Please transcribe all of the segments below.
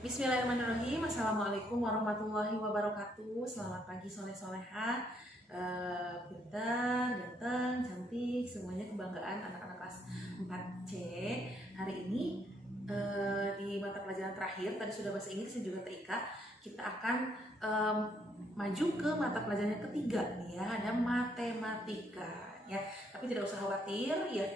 Bismillahirrahmanirrahim. Assalamualaikum warahmatullahi wabarakatuh. Selamat pagi soleh-soleha, pintar, ganteng, cantik, semuanya kebanggaan anak-anak kelas 4C. Hari ini di mata pelajaran terakhir, tadi sudah bahasa Inggris dan juga TIK, kita akan maju ke mata pelajaran yang ketiga nih ya, ada matematika ya. Tapi tidak usah khawatir ya.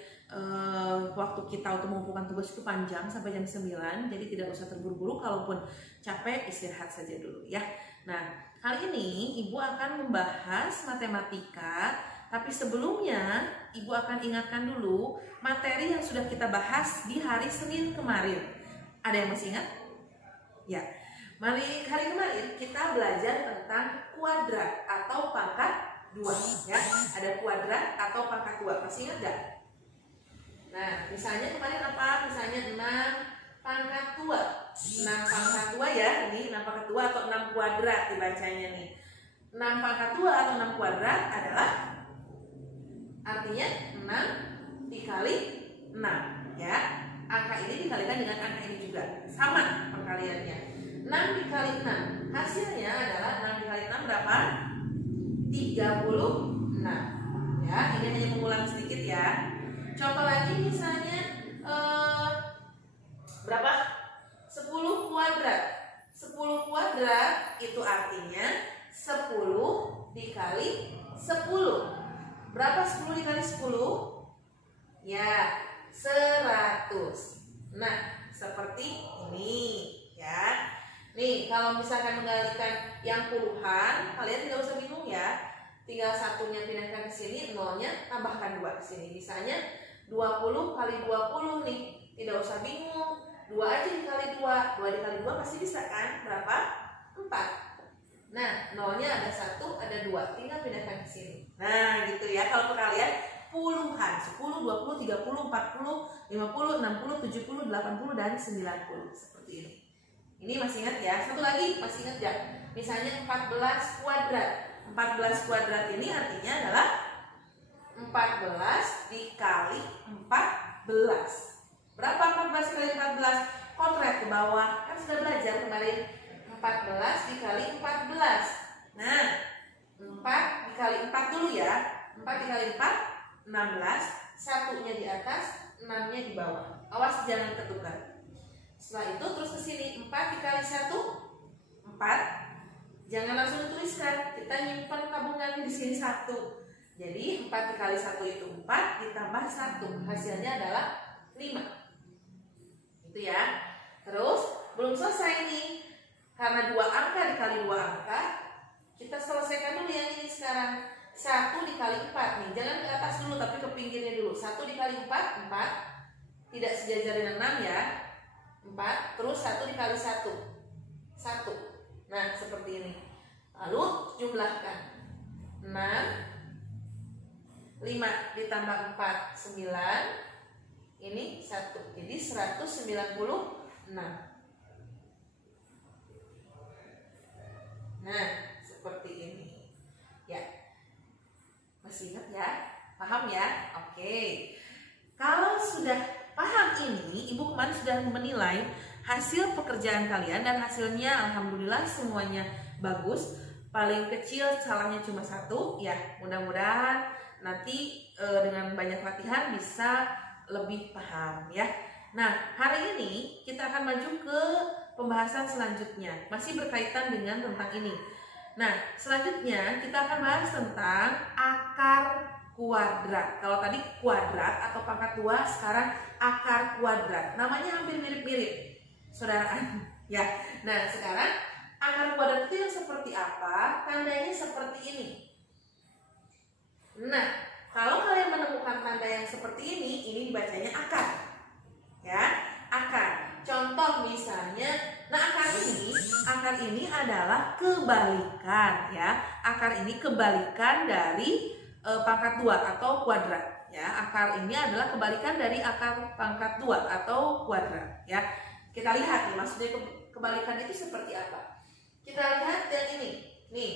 Waktu kita untuk mengumpulkan tugas itu panjang sampai jam 9, jadi tidak usah terburu-buru. Kalaupun capek, istirahat saja dulu ya. Nah, kali ini Ibu akan membahas matematika, tapi sebelumnya Ibu akan ingatkan dulu materi yang sudah kita bahas di hari Senin kemarin. Ada yang masih ingat? Ya. Hari kemarin kita belajar tentang kuadrat atau pangkat 2 ya. Ada kuadrat atau pangkat 2. Masih ingat gak? Nah, misalnya kemarin apa? Misalnya 6 pangkat 2. 6 pangkat 2 ya, ini 6 pangkat 2 atau 6 kuadrat dibacanya nih. 6 pangkat 2 atau 6 kuadrat adalah artinya 6 dikali 6 ya. Angka ini dikalikan dengan angka ini juga. Sama perkaliannya. 6 dikali 6. Hasilnya adalah 6 dikali 6 berapa? 36 ya. Ini hanya mengulang sedikit ya. Contoh lagi misalnya berapa? 10 kuadrat. 10 kuadrat itu artinya 10 dikali 10. Berapa 10 dikali 10? Ya, 100. Nah, seperti ini ya. Nih, kalau misalkan menggalikan yang puluhan, kalian tidak usah bingung ya. Tinggal satunya pindahkan ke sini, nolnya tambahkan 2 ke sini. Misalnya 20 kali 20 nih, tidak usah bingung. 2 aja dikali 2, 2 dikali 2 pasti bisa kan? Berapa? 4. Nah, nolnya ada 1, ada 2, tinggal pindahkan ke sini. Nah, gitu ya. Kalau kalian puluhan, 10, 20, 30, 40, 50, 60, 70, 80, dan 90. Seperti ini. Ini masih ingat ya? Satu lagi, masih ingat gak? Misalnya 14 kuadrat. 14 kuadrat ini artinya adalah 14 dikali 14. Berapa 14 kali 14? Kotret ke bawah. Kan sudah belajar kemarin. 14 dikali 14. Nah, 4 dikali 4 dulu ya. 4 dikali 4, 16. Satunya di atas, 6-nya di bawah. Awas jangan ketukar. Setelah itu terus ke sini 4 dikali 1 4. Jangan langsung dituliskan. Kita nyimpan tabungan di sini 1. Jadi 4 dikali 1 itu 4 ditambah 1. Hasilnya adalah 5. Itu ya. Terus belum selesai nih. Karena 2 angka dikali 2 angka, kita selesaikan dulu yang ini sekarang. 1 dikali 4 nih. Jangan ke atas dulu tapi ke pinggirnya dulu. 1 dikali 4 4. Tidak sejajar dengan 6 ya. 4, terus 1 dikali 1 1. Nah, seperti ini. Lalu jumlahkan 6, 5 ditambah 4, 9. Ini 1. Jadi 196. Nah, seperti ini. Ya. Masih ingat ya? Paham ya? Oke. Kalau sudah paham ini, Ibu kemarin sudah menilai hasil pekerjaan kalian dan hasilnya alhamdulillah semuanya bagus. Paling kecil salahnya cuma 1 ya. Mudah-mudahan nanti dengan banyak latihan bisa lebih paham ya. Nah, hari ini kita akan maju ke pembahasan selanjutnya. Masih berkaitan dengan tentang ini. Nah, selanjutnya kita akan bahas tentang akar kuadrat. Kalau tadi kuadrat atau pangkat 2, sekarang akar kuadrat. Namanya hampir mirip-mirip, saudaraan. Ya. Nah, sekarang akar kuadrat itu yang seperti apa? Tandanya seperti ini. Nah, kalau kalian menemukan tanda yang seperti ini dibacanya akar. Ya, akar. Contoh misalnya, nah akar ini adalah kebalikan ya. Akar ini kebalikan dari pangkat 2 atau kuadrat ya. Akar ini adalah kebalikan dari akar pangkat 2 atau kuadrat ya. Kita lihat nih, maksudnya kebalikan itu seperti apa. Kita lihat yang ini. Nih,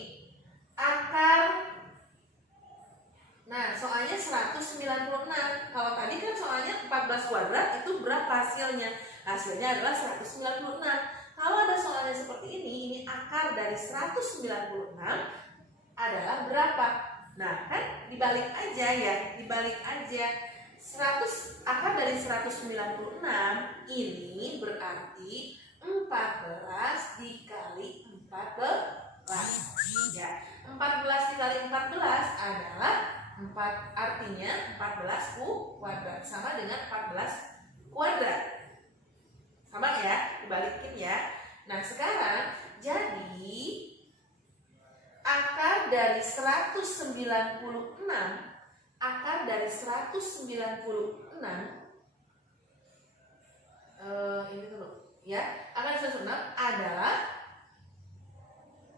akar. Nah, soalnya 196. Kalau tadi kan soalnya 14 kuadrat itu berapa hasilnya? Hasilnya adalah 196. Kalau ada soalnya seperti ini akar dari 196 adalah berapa? Nah, kan dibalik aja ya, dibalik aja. 100 akar dari 196 ini berarti 14 dikali 14. Ya, 14 dikali 14 adalah 4, artinya 14 kuadrat sama dengan 14 kuadrat. Sama ya, dibalikin ya. Nah, sekarang jadi akar dari 196, akar dari 196 ini dulu ya. Akar dari 196 adalah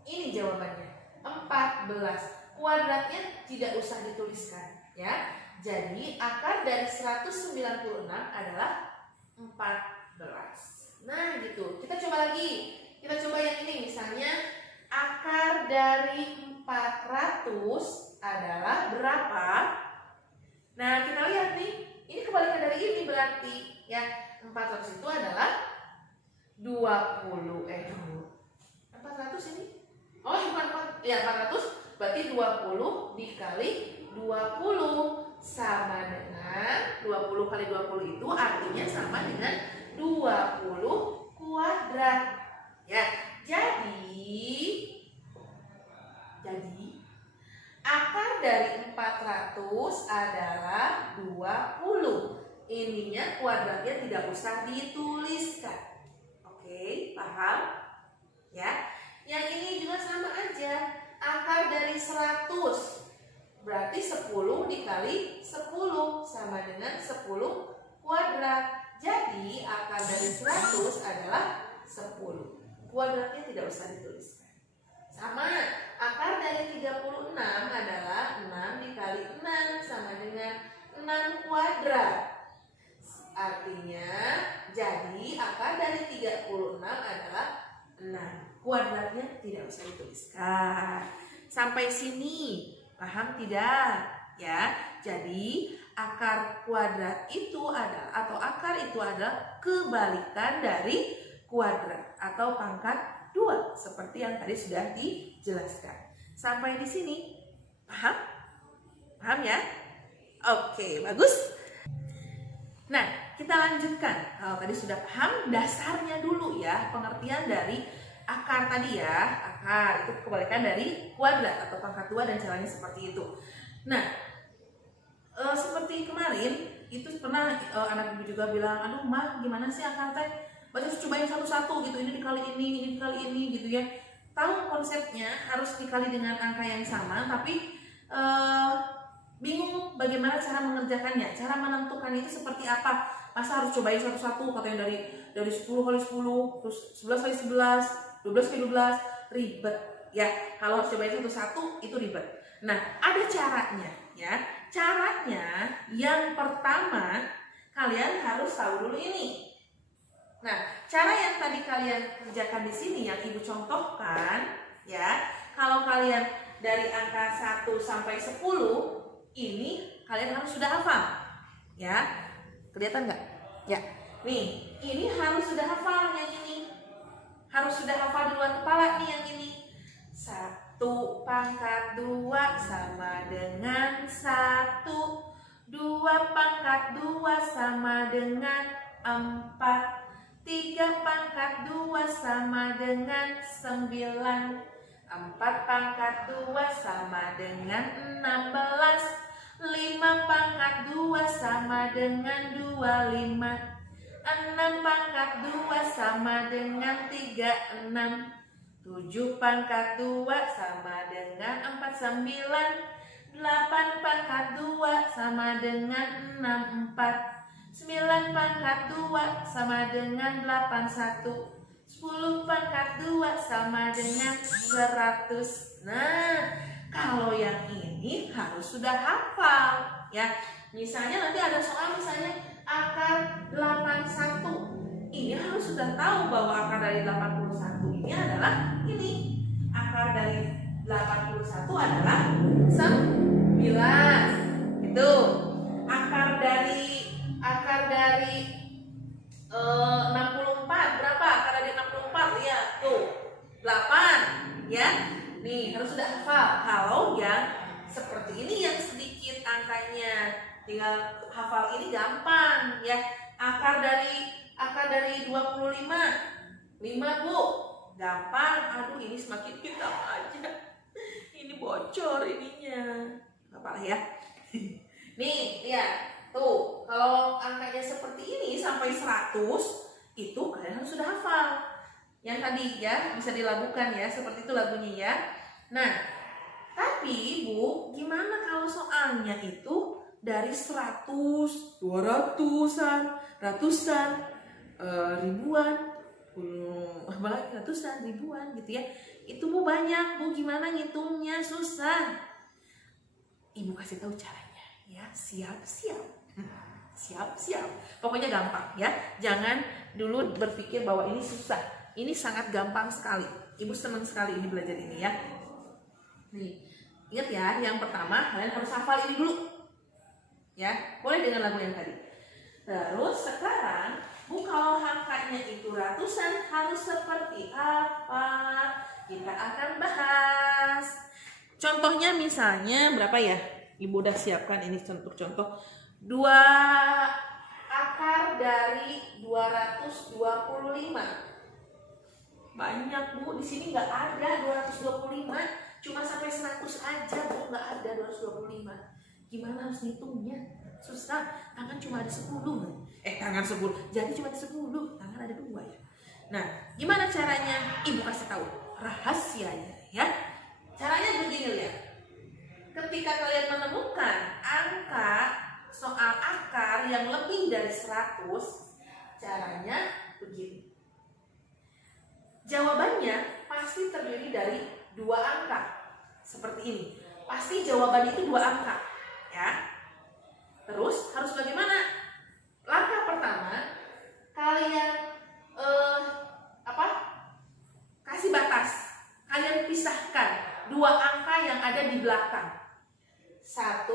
ini jawabannya 14. Kuadratnya tidak usah dituliskan ya. Jadi akar dari 196 adalah 14. Nah, gitu. Kita coba lagi. Kita coba yang ini misalnya akar dari 400 adalah berapa? Nah, kita lihat nih. Ini kebalikan dari ini berarti ya. 400 itu adalah 20. 400 ini. Oh, ini 400 berarti 20 dikali 20 sama dengan 20 kali 20 itu artinya sama dengan 20 kuadrat. Ya, jadi akar dari 400 adalah 20. Ininya kuadratnya tidak usah dituliskan. Oke, paham? Ya. Yang ini juga sama aja. Akar dari 100 berarti 10 dikali 10 sama dengan 10 kuadrat. Jadi akar dari 100 adalah 10. Kuadratnya tidak usah dituliskan. Sama, akar dari 36 adalah 6 dikali 6 sama dengan 6 kuadrat. Artinya jadi akar dari 36 adalah 6. Kuadratnya tidak usah dituliskan. Sampai sini paham tidak? Ya. Jadi akar kuadrat itu adalah atau akar itu adalah kebalikan dari kuadrat atau pangkat 2 seperti yang tadi sudah dijelaskan. Sampai di sini paham? Paham ya? Oke, bagus. Nah, kita lanjutkan. Kalau tadi sudah paham dasarnya dulu ya, pengertian dari akar tadi ya. Akar itu kebalikan dari kuadrat atau pangkat 2 dan caranya seperti itu. Nah, seperti kemarin itu pernah anak ibu juga bilang, aduh mah gimana sih akar teh? Baca cobain satu-satu gitu, ini dikali ini dikali ini gitu ya. Tahu konsepnya harus dikali dengan angka yang sama, tapi bingung bagaimana cara mengerjakannya, cara menentukan itu seperti apa. Masa harus cobain satu-satu, katanya dari 10 kali 10, terus 11 kali 11, 12 kali 12, ribet ya. Kalau harus cobain satu-satu itu ribet. Nah, ada caranya ya. Caranya yang pertama kalian harus tahu dulu ini. Nah, cara yang tadi kalian kerjakan di sini yang ibu contohkan ya. Kalau kalian dari angka 1 sampai 10 ini kalian harus sudah hafal ya. Kelihatan nggak? Ya. Nih, ini harus sudah hafal yang ini. Harus sudah hafal di luar kepala nih yang ini. 1 pangkat 2 sama dengan 1. 2 pangkat 2 sama dengan 4. 3 pangkat 2 sama dengan 9. 4 pangkat 2 sama dengan 16. 5 pangkat 2 sama dengan 25. 6 pangkat 2 sama dengan 36. 7 pangkat 2 sama dengan 49. 8 pangkat 2 sama dengan 64. 9 pangkat 2 sama dengan 81. 10 pangkat 2 sama dengan 100. Nah, kalau yang ini harus sudah hafal ya. Misalnya nanti ada soal misalnya akar 81. Ini harus sudah tahu bahwa akar dari 81 ini adalah ini. Akar dari 81 adalah 9. Itu. Akar dari 64 berapa? Akar dari 64 ya. Nih, harus sudah hafal. Kalau yang seperti ini yang sedikit angkanya, tinggal hafal ini gampang ya. Akar dari 25, 5 Bu. Gampang. Aduh, ini semakin hitam aja. Ini bocor ininya. Gak apa-apa ya. Nih, lihat. Tuh, kalau angkanya seperti ini sampai 100, itu kalian harus sudah hafal. Yang tadi ya, bisa dilakukan ya, seperti itu lagunya ya. Nah, tapi Bu, gimana kalau soalnya itu dari 100, 200-an, ratusan, ribuan, apalagi ratusan, ribuan gitu ya. Itu Bu banyak Bu, gimana ngitungnya, susah. Ibu kasih tahu caranya ya, siap-siap. Siap-siap. Pokoknya gampang ya. Jangan dulu berpikir bahwa ini susah. Ini sangat gampang sekali. Ibu senang sekali ini belajar ini ya. Nih, ingat ya, yang pertama kalian harus hafal ini dulu. Ya, boleh dengan lagu yang tadi. Terus sekarang, Bu, kalau angkanya itu ratusan harus seperti apa? Kita akan bahas. Contohnya misalnya berapa ya? Ibu udah siapkan ini untuk contoh. 2 akar dari 225. Banyak Bu, di sini nggak ada 225. Cuma sampai 100 aja Bu, nggak ada 225. Gimana harus ngitungnya? Susah, tangan cuma ada 10. Tangan 10, jadi cuma ada 10, tangan ada 2 ya. Nah, gimana caranya? Ibu kasih tahu rahasianya ya. Caranya begini lihat. Ketika kalian menemukan angka soal akar yang lebih dari 100, caranya begini. Jawabannya pasti terdiri dari 2 angka. Seperti ini. Pasti jawaban itu 2 angka, ya. Terus harus bagaimana? Langkah pertama, kalian kasih batas. Kalian pisahkan 2 angka yang ada di belakang. 1,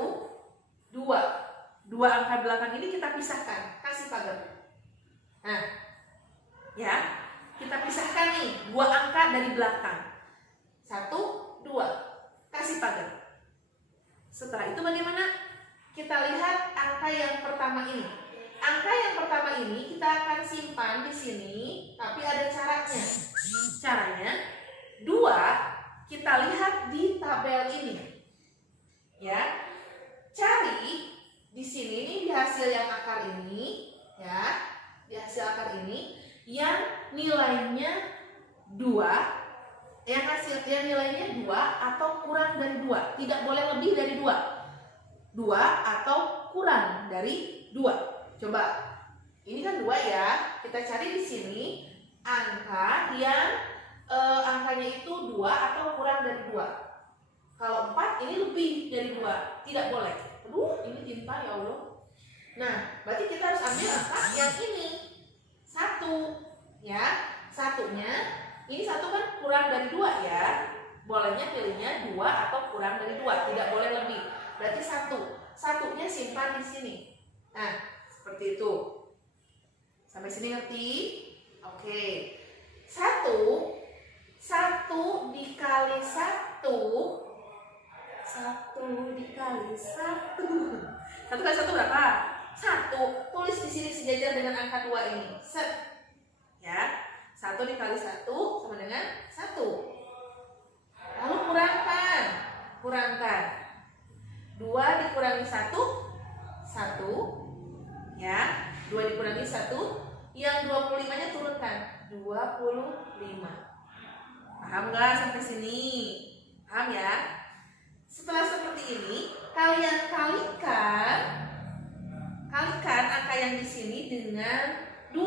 2. 2 angka belakang ini kita pisahkan, kasih pagar. Nah, ya. Kita pisahkan nih 2 angka dari belakang. 1, 2. Kasih pagar. Setelah itu bagaimana? Kita lihat angka yang pertama ini. Angka yang pertama ini kita akan simpan di sini, tapi ada caranya. Caranya 2 kita lihat di tabel ini. Ya. Cari di sini nih di hasil yang akar ini, ya. Di hasil akar ini yang nilainya 2, yang nilainya 2 atau kurang dari 2. Tidak boleh lebih dari 2. 2 atau kurang dari 2. Coba. Ini kan 2 ya. Kita cari di sini angka yang angkanya itu 2 atau kurang dari 2. Kalau 4 ini lebih dari 2. Tidak boleh. Aduh, ini tinta ya Allah. Nah, berarti kita harus ambil angka yang ini. 1, ya, satunya ini 1 kan kurang dari 2 ya, bolehnya pilihnya 2 atau kurang dari 2, tidak boleh lebih. Berarti 1, satunya simpan di sini. Nah, seperti itu. Sampai sini ngerti? Oke. 1 dikali 1 dikali 1 kali 1 berapa? 1. Tulis di sini sejajar dengan angka 2 ini. Set. Ya. 1 dikali 1 sama dengan 1. Lalu kurangkan. 2 dikurangi 1, 1. Ya. 2 dikurangi 1. Yang 25-nya turunkan. 25. Paham nggak sampai sini? Paham ya? Setelah seperti ini, kalian kalikan angka yang di sini dengan 2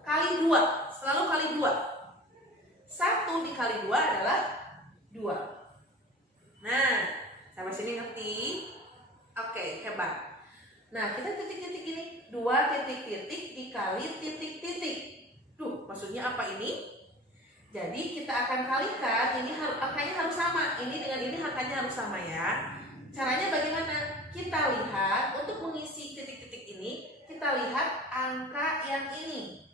kali 2, selalu kali 2. 1 dikali 2 adalah 2. Nah, sampai sini ngerti? Oke, hebat. Nah, kita titik-titik ini 2 titik-titik dikali titik-titik. Duh, maksudnya apa ini? Jadi kita akan kalikan, ini angkanya harus sama. Ini dengan ini angkanya harus sama ya. Caranya bagaimana? Kita lihat untuk mengisi titik-titik ini, kita lihat angka yang ini.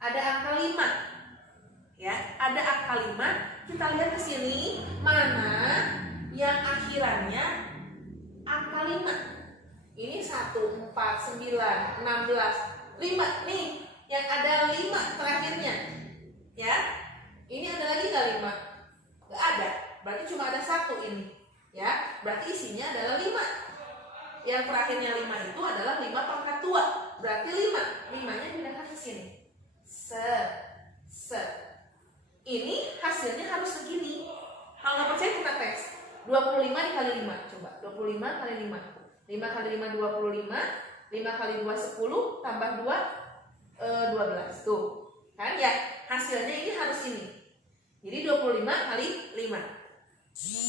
Ada angka 5. Ya, ada angka 5, kita lihat ke sini mana yang akhirannya angka 5. Ini 1, 4, 9, 16, 5 nih, yang ada 5 terakhirnya. Ya. Ini ada lagi nggak 5? Nggak ada. Berarti cuma ada 1 ini. Ya, berarti isinya adalah 5. Yang terakhirnya 5 itu adalah 5 pangkat tua. Berarti 5. 5-nya pindahkan ke sini. Ini hasilnya harus segini. Kalau nggak percaya kita tes. 25 dikali 5. Coba. 25 kali 5. 5 kali 5 25. 5 kali 2 10. Tambah 2 12. Tuh. Kan ya, hasilnya ini harus ini. Jadi 25 kali 5.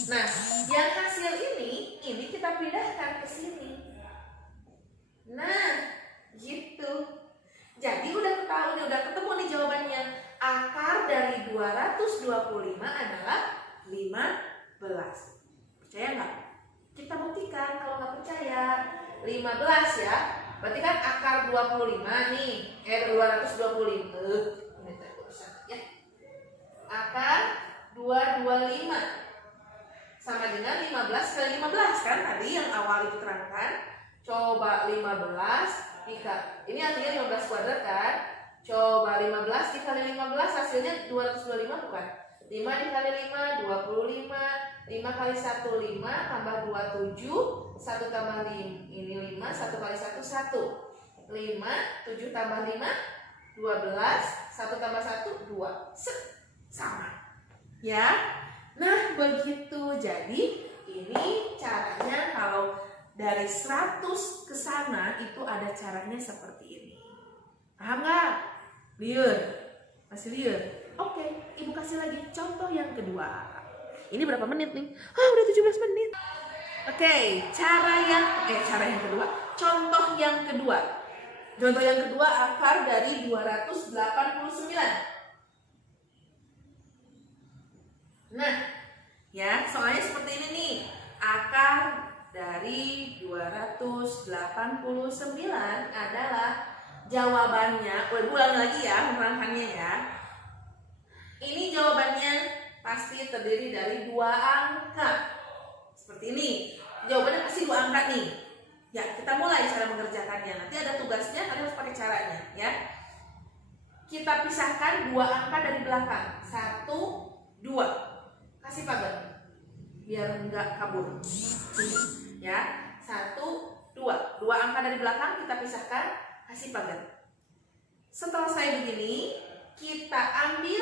Nah, yang hasil ini kita pindahkan ke sini. Nah, gitu. Jadi udah tahu nih, udah ketemu nih jawabannya. Akar dari 225 adalah 15. Percaya nggak? Kita buktikan. Kalau nggak percaya, 15 ya. Berarti kan akar 25 nih. 225. Ya. Akar 225 sama dengan 15 kali 15 kan tadi yang awal diterangkan. Coba 15 ini artinya 15 kuadrat kan. Coba 15 dikali 15 hasilnya 225 bukan? 5 dikali 5 25. 5 kali 1 5 tambah 2 7. 1 tambah 5 ini 5. 1 kali 1 1. 5 7 tambah 5 12. 1 tambah 1 2. Sama. Ya. Nah, begitu. Jadi ini caranya kalau dari 100 ke sana itu ada caranya seperti ini. Paham nggak? Liur? Masih liur? Oke, Ibu kasih lagi contoh yang kedua. Ini berapa menit nih? Udah 17 menit. Oke, cara yang kedua. Contoh yang kedua. Contoh yang kedua akar dari 289. Nah, ya, soalnya seperti ini nih. Akar dari 289 adalah jawabannya. Ulang lagi ya menerangkannya ya. Ini jawabannya pasti terdiri dari 2 angka. Seperti ini. Jawabannya pasti 2 angka nih. Ya, kita mulai cara mengerjakannya. Nanti ada tugasnya, kalian harus pakai caranya ya. Kita pisahkan 2 angka dari belakang. 1, 2. Kasih pagar biar enggak kabur. Ya, 1, 2. 2 angka dari belakang kita pisahkan, kasih pagar. Setelah saya begini, kita ambil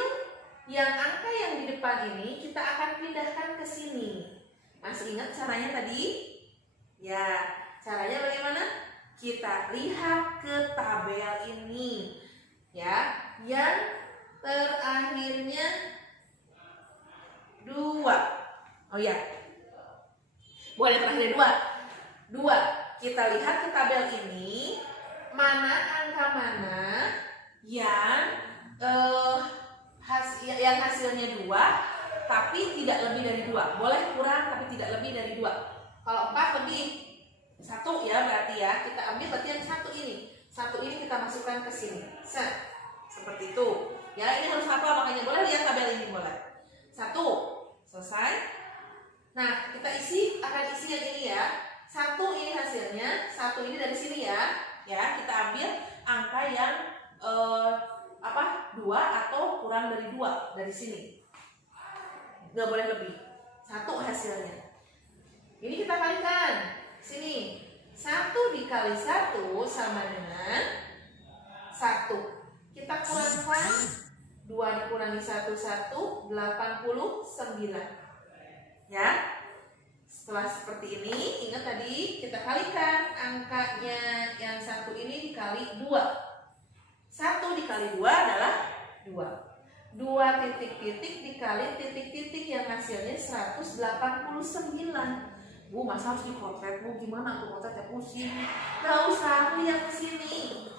yang angka yang di depan ini, kita akan pindahkan ke sini. Masih ingat caranya tadi? Ya, caranya bagaimana? Kita lihat ke tabel ini. Ya, yang terakhirnya 2. Oh ya. Bukan yang terakhir 2. Kita lihat ke tabel ini mana angka mana yang hasilnya 2 tapi tidak lebih dari 2. Boleh kurang tapi tidak lebih dari 2. Kalau 4 lebih 1 ya berarti ya. Kita ambil berarti yang 1 ini. 1 ini kita masukkan ke sini. Seperti itu. Ya, ini harus hafal makanya boleh lihat tabel ini boleh. 1, selesai. Nah, kita akan isi yang ini ya. 1 ini hasilnya, 1 ini dari sini ya. Ya, kita ambil angka yang 2 atau kurang dari 2 dari sini. Nggak boleh lebih. 1 hasilnya. Ini kita kalikan. Sini. 1 dikali 1 sama dengan 1. Kita kurangkan 2 dikurangi 1, 89. Ya. Setelah seperti ini, ingat tadi kita kalikan angkanya yang 1 ini dikali 2. 1 dikali 2 adalah 2. 2 titik-titik dikali titik-titik yang hasilnya 189. Bu, masa harus dipotret? Bu, gimana aku potretnya pusing? Gak usah, aku lihat ke sini.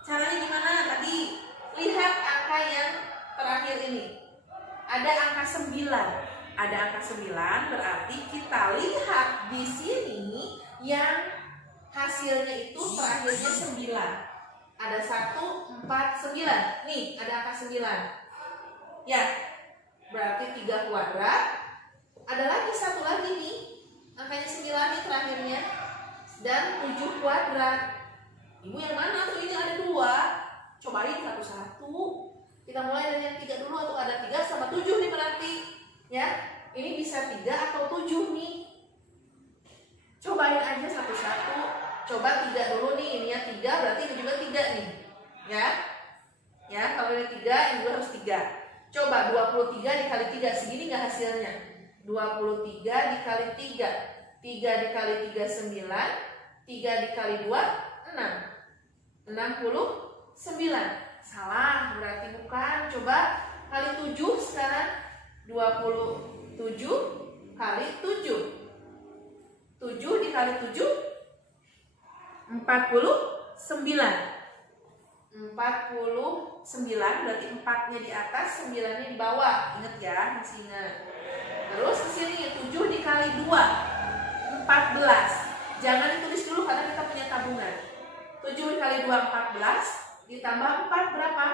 Caranya gimana tadi? Lihat angka yang terakhir ini. Ada angka 9. Ada angka 9 berarti kita lihat di sini yang hasilnya itu terakhirnya 9. Ada 1, 4, 9. Nih, ada angka 9. Ya, berarti 3 kuadrat. Ada lagi satu lagi nih, angkanya 9 nih terakhirnya. Dan 7 kuadrat. Ibu yang mana tuh? Ini ada 2. Cobain satu-satu. Kita mulai dari yang 3 dulu, atau ada 3 sama 7 nih berarti. Ya, ini bisa 3 atau 7 nih. Cobain aja satu-satu. Coba 3 dulu nih, ini ya 3, berarti ini juga 3 nih. Ya, kalau ini 3, ini juga harus 3. Coba 23 dikali 3, segini nggak hasilnya? 23 dikali 3, 3 dikali 3 9, 3 dikali 2 6, 69. Salah, berarti bukan. Coba kali 7 sekarang. 27 kali 7, 7 dikali 7 49. 49 berarti 4-nya di atas, 9-nya di bawah. Ingat ya, masih ingat. Terus ke sini 7 dikali 2 14. Jangan ditulis dulu karena kita punya tabungan. 7 dikali 2 14, ditambah 4 berapa?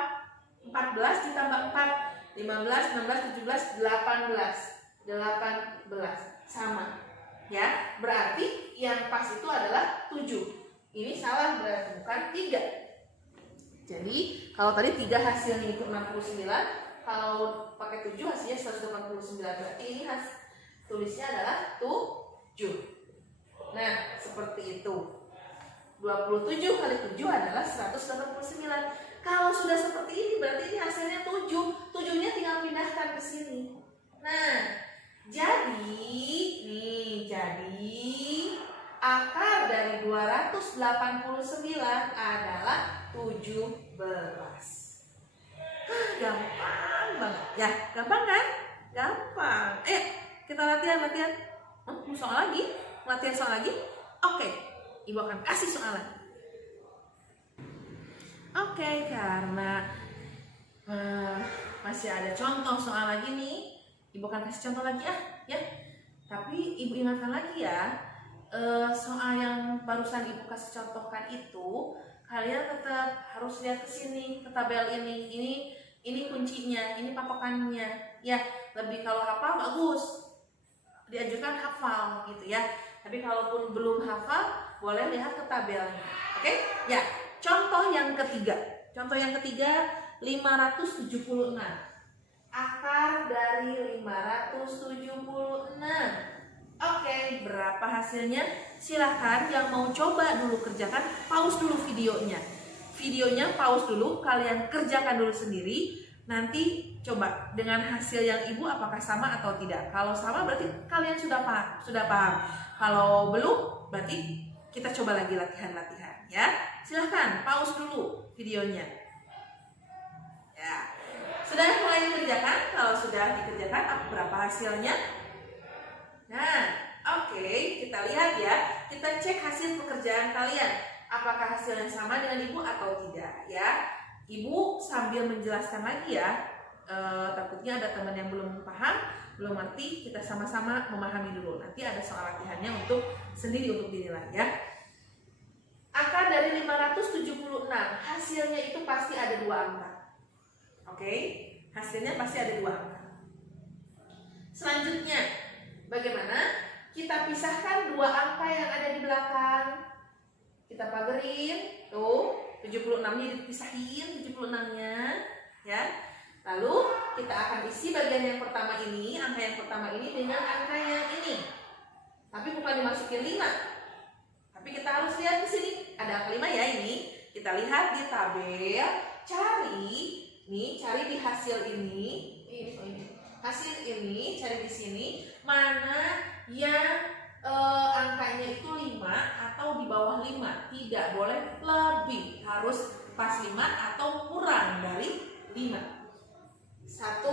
14 ditambah 4 15, 16, 17, 18. 18 sama. Ya, berarti yang pas itu adalah 7. Ini salah, berarti bukan 3. Jadi kalau tadi 3 hasilnya itu 69, kalau pakai 7 hasilnya 189. Berarti ini tulisnya adalah 7. Nah, seperti itu. 27 kali 7 adalah 189. Kalau sudah seperti ini berarti ini hasilnya 7. 7-nya tinggal pindahkan ke sini. Nah, jadi akar dari 289 adalah 17. Gampang banget. Ya, gampang kan? Gampang. Kita latihan. Mau soal lagi? Latihan soal lagi? Oke, Ibu akan kasih soalan. Oke, karena masih ada contoh soal lagi nih, Ibu akan kasih contoh lagi ya. Tapi Ibu ingatkan lagi ya, soal yang barusan Ibu kasih contohkan itu, kalian tetap harus lihat ke sini, ke tabel ini. Ini kuncinya, ini patokannya. Ya, lebih kalau hafal bagus, dianjurkan hafal gitu ya. Tapi kalaupun belum hafal, boleh lihat ke tabelnya. Oke? Ya, contoh yang ketiga. 576. Akar dari 576. Oke, berapa hasilnya? Silahkan yang mau coba dulu kerjakan, pause dulu videonya. Videonya pause dulu, kalian kerjakan dulu sendiri. Nanti coba dengan hasil yang Ibu apakah sama atau tidak. Kalau sama berarti kalian sudah paham. Kalau belum, berarti kita coba lagi latihan ya. Silahkan pause dulu videonya. Ya, sudah mulai dikerjakan? Kalau sudah dikerjakan, berapa hasilnya? Nah, oke, kita lihat ya. Kita cek hasil pekerjaan kalian. Apakah hasilnya sama dengan Ibu atau tidak ya. Ibu sambil menjelaskan lagi ya. Takutnya ada teman yang belum paham, belum ngerti, kita sama-sama memahami dulu. Nanti ada soal latihannya untuk dinilai ya. Akar dari 576, hasilnya itu pasti ada 2 angka. Oke, hasilnya pasti ada 2 angka. Selanjutnya, bagaimana? Kita pisahkan 2 angka yang ada di belakang. Kita pagerin, tuh 76-nya dipisahin, 76-nya ya. Lalu kita akan isi bagian yang pertama ini, angka yang pertama ini dengan angka yang ini. Tapi bukan dimasukin 5. Tapi kita harus lihat di sini ada angka 5 ya ini. Kita lihat di tabel, cari di hasil ini. Hasil ini cari di sini mana yang angkanya itu 5 atau di bawah 5. Tidak boleh lebih, harus pas 5 atau kurang dari 5. 1,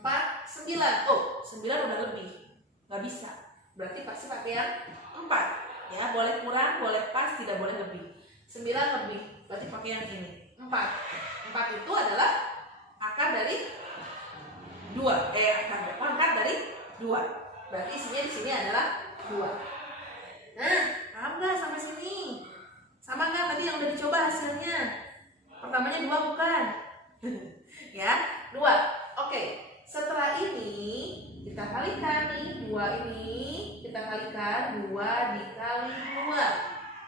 4, 9. Oh, 9 udah lebih, nggak bisa. Berarti pasti pakai yang 4 ya. Boleh kurang, boleh pas, tidak boleh lebih. 9 lebih, berarti pakai yang ini 4. 4 itu adalah akar dari 2. Akar dari 2. Berarti isinya di sini adalah 2. Nah, paham nggak sampai sini? Sama nggak tadi yang udah dicoba hasilnya? Pertamanya 2 bukan? Ya, 2. Oke,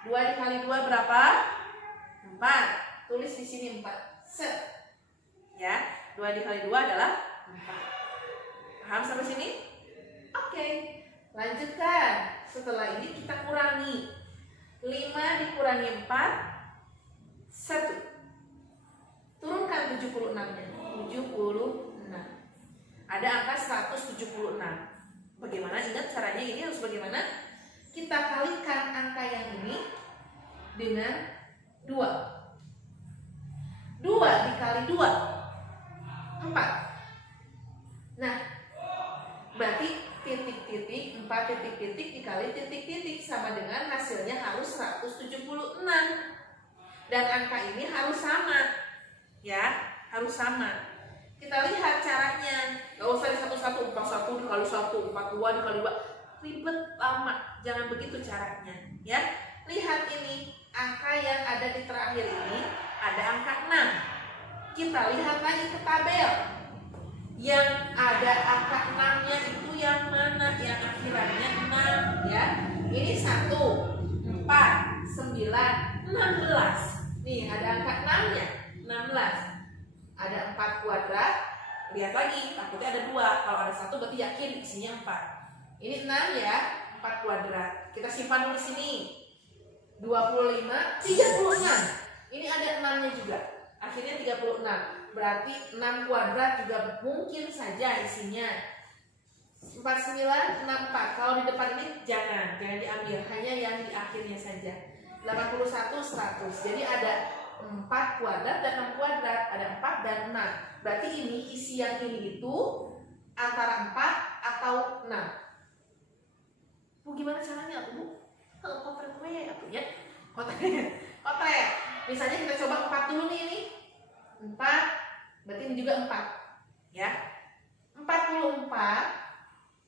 2 dikali 2 berapa? 4. Tulis di sini 4. Set. Ya, 2 dikali 2 adalah 4. Paham sampai sini? Oke. Lanjutkan. Setelah ini kita kurangi. 5 dikurangi 4, 1. Turunkan 76-nya. 76. Ada angka 176. Bagaimana? Ingat caranya ini harus bagaimana? Kita kalikan angka yang ini dengan 2. 2 dikali 2, 4. Nah, berarti titik-titik, 4 titik-titik dikali titik-titik sama dengan hasilnya harus 176. Dan angka ini harus sama. Ya, harus sama. Kita lihat caranya. Gak usah di satu-satu, 41 dikali 1, 42 dikali 2. Ribet, lama. Jangan begitu caranya. Ya, lihat ini. Angka yang ada di terakhir ini ada angka 6. Kita lihat lagi ke tabel. Yang ada angka 6-nya itu yang mana? Yang akhirannya 6 ya. Ini 1, 4, 9, 16. Nih ada angka 6-nya, 16. Ada 4 kuadrat. Lihat lagi, takutnya ada 2. Kalau ada 1 berarti yakin isinya 4. Ini 6 ya, 4 kuadrat. Kita simpan dulu di sini. 25, 36. Ini ada 6-nya juga. Akhirnya 36. Berarti 6 kuadrat juga mungkin saja isinya. 49, 64. Kalau di depan ini jangan diambil, hanya yang di akhirnya saja. 81, 100. Jadi ada 4 kuadrat dan 6 kuadrat. Ada 4 dan 6. Berarti ini isi yang ini itu antara 4 atau 6. Bu, gimana caranya aku, Bu? Kotrek gue aku ya. Kotrek. Misalnya kita coba 4 dulu nih ini. 4, berarti ini juga 4. Ya. 44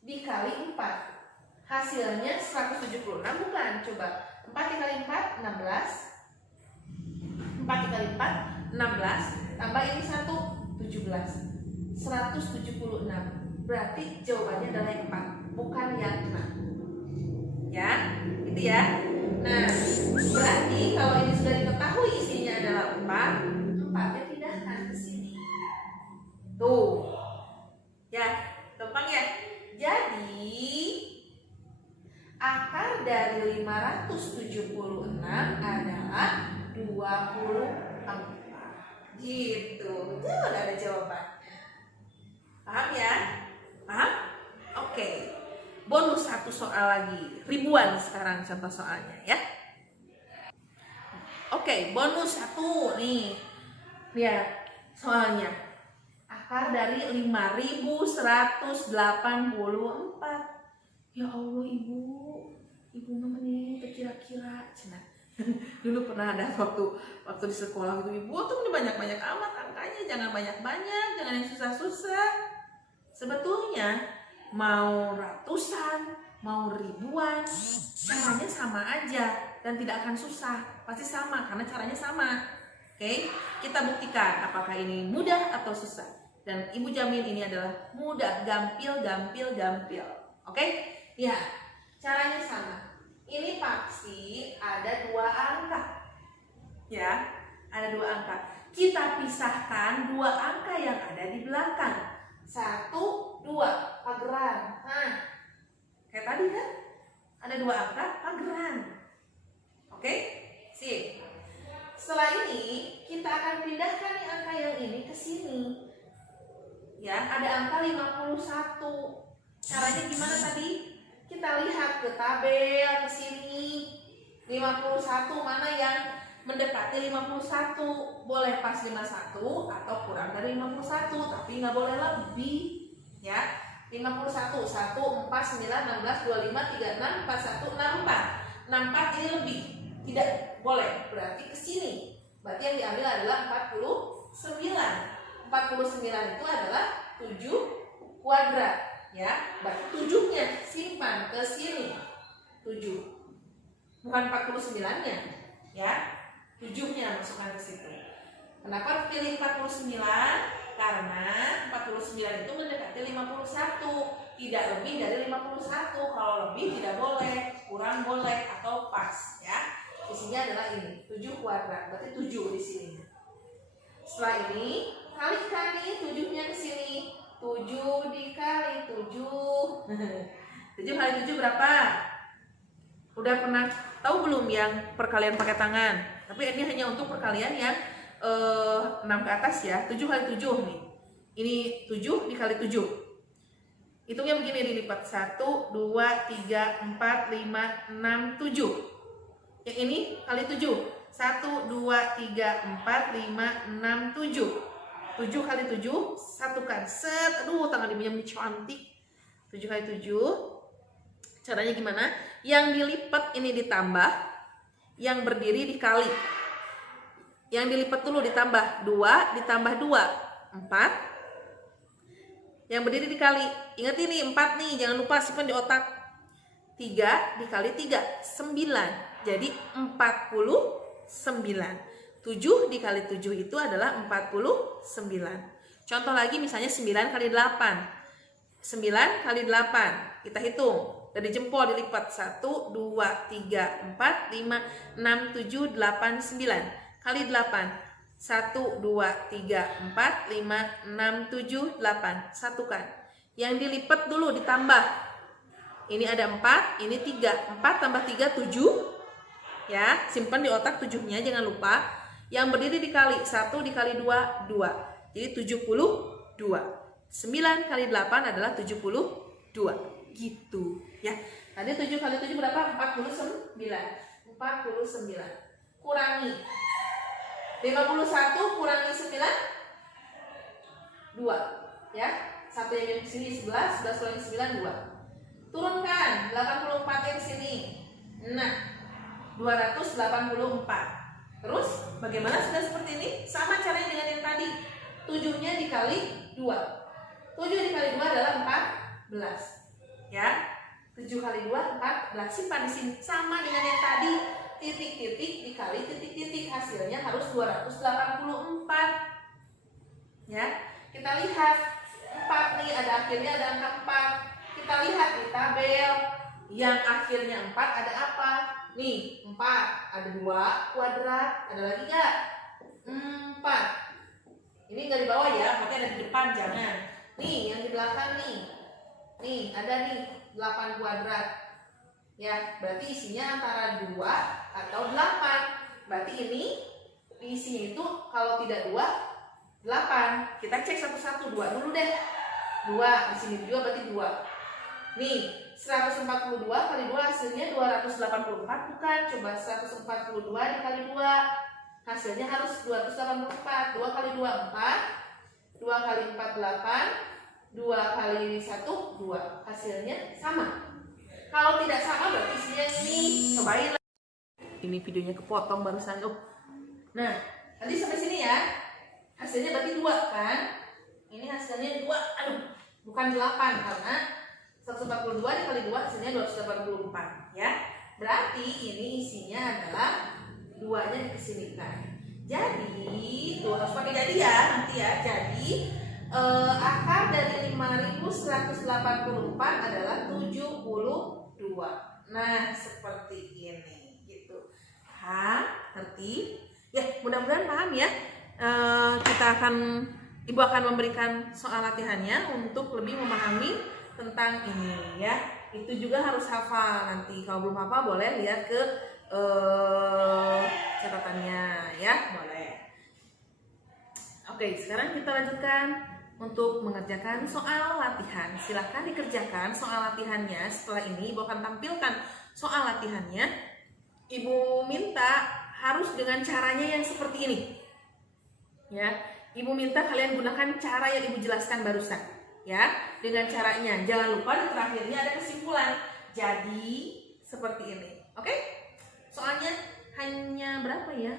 dikali 4. Hasilnya 176 bukan? Coba. 4 dikali 4, 16. 4 dikali 4, 16. Tambah ini 1, 17. 176. Berarti jawabannya adalah yang 4, bukan yang 6. Ya, gitu ya. Nah, berarti kalau ini sudah diketahui isinya adalah 4, 4-nya pindahkan ke sini. Tuh. Ya, gampang ya. Jadi akar dari 576 adalah 24. Gitu. Tuh ada jawabannya. Paham ya? Paham? Oke. Bonus 1 soal lagi. Ribuan sekarang contoh soalnya ya. Oke, bonus 1 nih. Lihat soalnya. Akar dari 5184. Ya Allah, Ibu mama nih kira-kira cina. Dulu pernah ada waktu di sekolah itu, Ibu tuh banyak-banyak amat angkanya, jangan banyak-banyak, jangan yang susah-susah. Sebetulnya mau ratusan, mau ribuan, caranya sama aja dan tidak akan susah. Pasti sama karena caranya sama. Oke, kita buktikan apakah ini mudah atau susah. Dan Ibu jamin ini adalah mudah, gampil. Oke? Ya, caranya sama. Ini pasti ada 2 angka. Ya, ada 2 angka. Kita pisahkan 2 angka yang ada di belakang. 1, 2, pageran. Nah, kayak tadi kan? Ada 2 angka, pageran. Oke? Sip. Setelah ini, kita akan pindahkan nih angka yang ini ke sini. Ya, ada angka 51. Caranya gimana tadi? Kita lihat ke tabel ke sini. 51 mana yang mendekati 51? Boleh pas 51 atau kurang dari 51, tapi nggak boleh lebih. Ya, 51, 1, 4, 9, 16, 25, 36, 41, 64. 64 ini lebih. Tidak boleh, berarti ke sini. Berarti yang diambil adalah 49. 49 itu adalah 7 kuadrat. Ya, berarti 7-nya simpan ke sini. 7. Bukan 49-nya. Ya, 7-nya masukkan ke situ. Kenapa pilih 49? Karena 49 itu mendekati 51. Tidak lebih dari 51. Kalau lebih tidak boleh, kurang boleh, atau pas ya. isinya adalah ini 7 kuadrat, berarti 7 di sini. Setelah ini kalikan nih 7-nya ke sini. 7 dikali 7 7 kali 7 berapa? Udah pernah tahu belum yang perkalian pakai tangan? Tapi ini hanya untuk perkalian yang 6 ke atas ya. 7 kali 7 nih. Ini 7 dikali 7. Hitungnya begini, dilipat 1, 2, 3, 4, 5, 6, 7. Yang ini kali 7. 1, 2, 3, 4, 5, 6, 7. 7 kali 7, satukan. Set, aduh tangan ibunya cantik. 7 kali 7. Caranya gimana? Yang dilipat ini ditambah, yang berdiri dikali. Yang dilipat dulu ditambah 2, ditambah 2, 4. Yang berdiri dikali. Ingat ini 4 nih, jangan lupa simpan di otak. 3 dikali 3, 9. Jadi 49. 7 dikali 7 itu adalah 49. Contoh lagi misalnya 9 kali 8. 9 kali 8. Kita hitung. Dari jempol dilipat 1, 2, 3, 4, 5, 6, 7, 8, 9. Kali 8. 1, 2, 3, 4, 5, 6, 7, 8. Satukan. Yang dilipat dulu ditambah. Ini ada 4, ini 3. 4 tambah 3, 7. Ya, simpan di otak 7-nya, jangan lupa. Yang berdiri dikali 1 dikali 2, 2. Jadi 72. 9 kali 8 adalah 72. Gitu ya. Tadi 7 kali 7 berapa? 49. 49. Kurangi 51 kurangi 9, 2 ya. Satu yang di sini 11, 11 kurangi 9, 2. Turunkan 84 yang sini. Nah, 284. Terus bagaimana sudah seperti ini? Sama caranya dengan yang tadi. 7-nya dikali 2. 7 dikali 2 adalah 14. Ya. 7 kali 2 14. Simpan di sini. Sama dengan yang tadi. Titik-titik dikali titik-titik, hasilnya harus 284. Ya. Kita lihat 4 nih, ada akhirnya ada angka 4. Kita lihat di tabel yang akhirnya 4 ada apa? Nih, 4 ada 2 kuadrat, ada lagi nggak? 4. Ini nggak di bawah ya, berarti ada di depan, jangan. Nih, yang di belakang nih. Nih, ada nih 8 kuadrat. Ya, berarti isinya antara 2 atau 8. Berarti ini isinya itu kalau tidak 2, 8. Kita cek satu-satu, 2 dulu deh. 2, di sini juga berarti 2. Nih, 142 kali 2 hasilnya 284, bukan? Coba 142 dikali 2. Hasilnya harus 284. 2 kali 2 4. 2 kali 4 8. 2 kali 1 2. Hasilnya sama. Kalau tidak sama berarti isinya ini. Cobain. Ini videonya kepotong barusan. Nah, tadi sampai sini ya. Hasilnya berarti 2 kan? Ini hasilnya 2. Aduh, bukan 8 karena 142 dikali 2 hasilnya 284 ya. Berarti ini isinya adalah 2-nya disinikan. Jadi, tuh harus pakai jadi ya nanti ya. Jadi, akar dari 5184 adalah 72. Nah, seperti ini gitu. Ngerti? Ya, mudah-mudahan paham ya. Ibu akan memberikan soal latihannya untuk lebih memahami tentang ini ya. Itu juga harus hafal nanti. Kalau belum hafal boleh lihat ke catatannya ya, boleh. Oke, sekarang kita lanjutkan untuk mengerjakan soal latihan. Silahkan dikerjakan soal latihannya. Setelah ini Ibu akan tampilkan soal latihannya. Ibu minta harus dengan caranya yang seperti ini. Ya, Ibu minta kalian gunakan cara yang Ibu jelaskan barusan. Ya, dengan caranya. Jangan lupa di terakhirnya ada kesimpulan. Jadi seperti ini. Oke? Soalnya hanya berapa ya?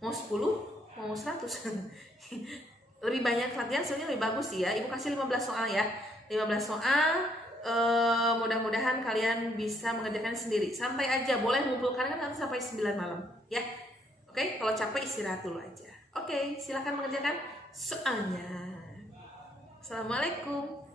Mau 10, mau 100. Lebih banyak latihan soalnya lebih bagus sih ya. Ibu kasih 15 soal ya. 15 soal. Mudah-mudahan kalian bisa mengerjakan sendiri. Santai aja, boleh mengumpulkan kan nanti sampai 9 malam ya. Oke, kalau capek istirahat dulu aja. Oke, silakan mengerjakan soalnya. Assalamualaikum.